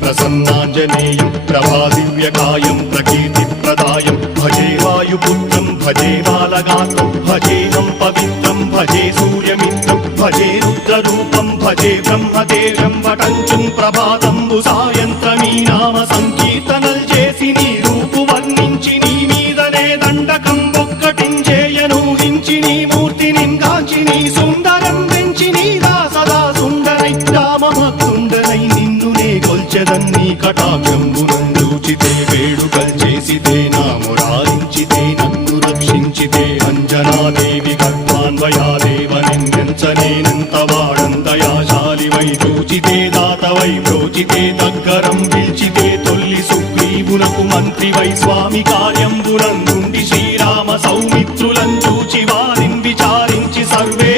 ప్రసన్నాంజనేయం ప్రభాదివ్యకాయం ప్రకీర్తిప్రదాయం భజే వాయుపుత్రం భజే బాలగాత్రం భజేహం పవిత్రం భజే సూర్యమిత్రం భజే రుద్రరూపం భజే బ్రహ్మదేవం వటంచుం ప్రభాతంబు సాయంత్రమీ నామ సంకీర్తనల్ చేసి నీ రూపు వర్ణించి నీ మీదనే దండకం ఒక్కటించేయనూహించి నీ మూర్తిని కాంచి నీ సుందరం పెంచి నీదా సదా సుందరై రామభక్తుండనై నిన్నునే కొల్చెదన్నీ కటాక్షంబునందూచితే వేడుకల్ చేసితే నా మురారించితే నన్ను రక్షించితే అంజనాదేవి గర్భాన్వయాదేవ నిందించనేనంత వాడందయాశాలివై చూచితే దాతవై ప్రోచితే దగ్గరం పిలిచితే తొల్లి సుగ్రీవునకు మంత్రివై స్వామి కార్యంబునందుండి శ్రీరామ సౌమిత్రులం చూచి వారిని విచారించి సర్వే